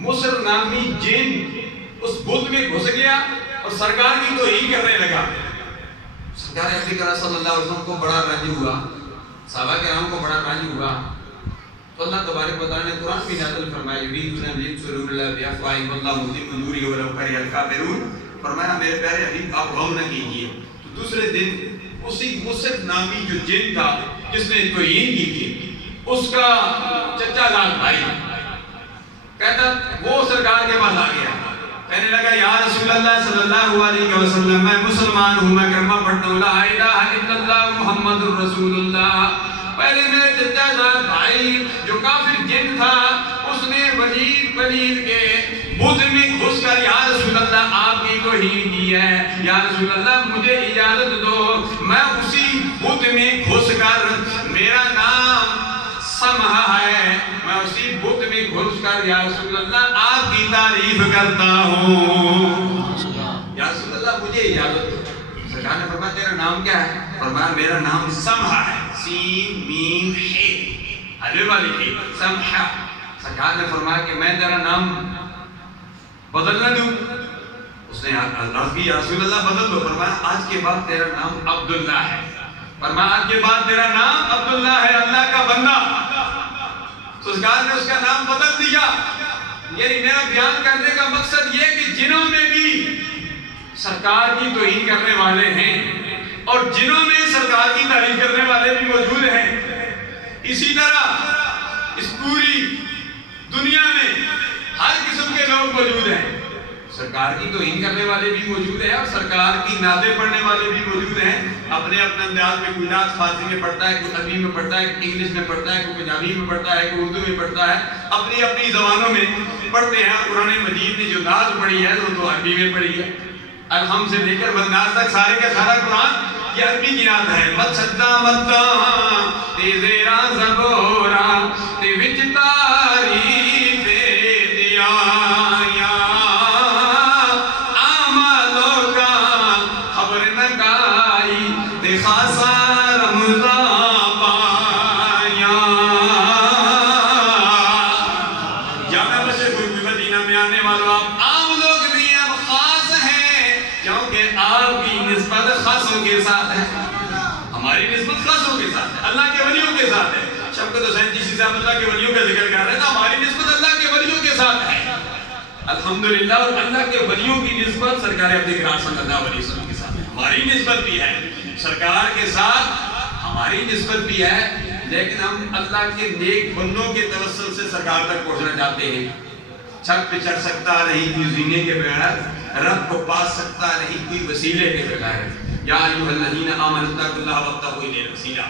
مصر نامی جن اس بت میں گھس گیا اور سرکار کی توہین کرنے لگا۔ سرکار اکرم صلی اللہ علیہ وسلم کو بڑا رنج ہوا، صحابہ کرام کو بڑا رنج ہوا، تو اللہ تبارک و تعالیٰ نے قرآن بھی نازل فرمایا، یریدون ان یطفئوا اللہ بافواہہم واللہ متم نورہ ولو کرہ الکافرون۔ فرمایا میرے پیارے حبیب آپ غم نہ کیجیے۔ تو دوسرے دن اسی مصر نامی جو جن تھا جس نے توہین کی تھی، اس کا چچا زاد بھائی کہتا وہ سرکار کے پاس آ گیا، کہنے لگا یا رسول اللہ صلی اللہ علیہ وسلم میں مسلمان ہوں، میں کلمہ پڑھتا ہوں لا الہ الا اللہ محمد الرسول اللہ۔ پہلے میرے چچا زاد بھائی جو کافر جن تھا اس نے ولید کے بت میں گھس کر یا رسول اللہ آپ کی توہین کی ہے، یا رسول اللہ مجھے اجازت دو میں اسی بت میں گھس کر، میرا نام سمحہ ہے، میں اسی بت میں گھس کر یا رسول اللہ آپ کی تعریف کرتا ہوں، یا رسول اللہ مجھے اجازت دو۔ سرکار نے فرمایا تیرا نام کیا ہے؟ فرمایا میرا نام سمحہ ہے، سین میم ہے، الف والی ہے، سمحہ۔ سرکار نے فرمایا کہ میں تیرا نام بدل نہ دوں؟ اس نے عرض کی یا رسول اللہ بدل دو۔ فرمایا آج کے بعد تیرا نام عبداللہ ہے۔ فرمایا آج کے بعد تیرا نام عبداللہ ہے، اللہ کا بندہ۔ سرکار نے اس کا نام بدل دیا۔ یعنی میرا بیان کرنے کا مقصد یہ کہ جنوں میں بھی سرکار کی توہین کرنے والے ہیں اور جنوں میں سرکار کی تعریف کرنے والے بھی موجود ہیں، اسی طرح اس پوری دنیا میں ہر قسم کے لوگ موجود ہیں۔ سرکار کی توہین کرنے والے بھی موجود ہیں اور سرکار کی نعتیں پڑھنے والے بھی موجود ہیں۔ اپنے انداز میں کوئی نعت فارسی میں پڑھتا ہے، کوئی عربی میں پڑھتا ہے، کوئی انگلش میں پڑھتا ہے، کوئی پنجابی میں پڑھتا ہے، کوئی اردو میں پڑھتا ہے، اپنی اپنی زبانوں میں پڑھتے ہیں۔ قرآن مجید نے جو نعت پڑھی ہے وہ تو عربی میں پڑھی ہے، الحمد سے لے کر والناس تک سارے کا سارا قرآن یہ عربی کی نعت ہے۔ مت چھتا متا تے زیرا زبورا تے وچ تاریف دیا اللہ کے ولیوں کا ذکر کر رہے ہیں، ہماری نسبت اللہ کے ولیوں کے ساتھ ہے الحمدللہ، اور اللہ کے ولیوں کی نسبت سرکار اکرام صلی اللہ علیہ وسلم کے ساتھ ہے۔ ہماری نسبت بھی ہے سرکار کے ساتھ، ہماری نسبت بھی ہے، لیکن ہم اللہ کے نیک بندوں کے توسل سے سرکار تک پہنچنا چاہتے ہیں۔ چھت پہ چڑھ سکتا نہیں کوئی زینے کے بغیر، رب کو پا سکتا نہیں کوئی وسیلے کے بغیر۔ یا ایھا الذین آمنوا اتقوا اللہ وابتغوا الیہ الوسیلہ۔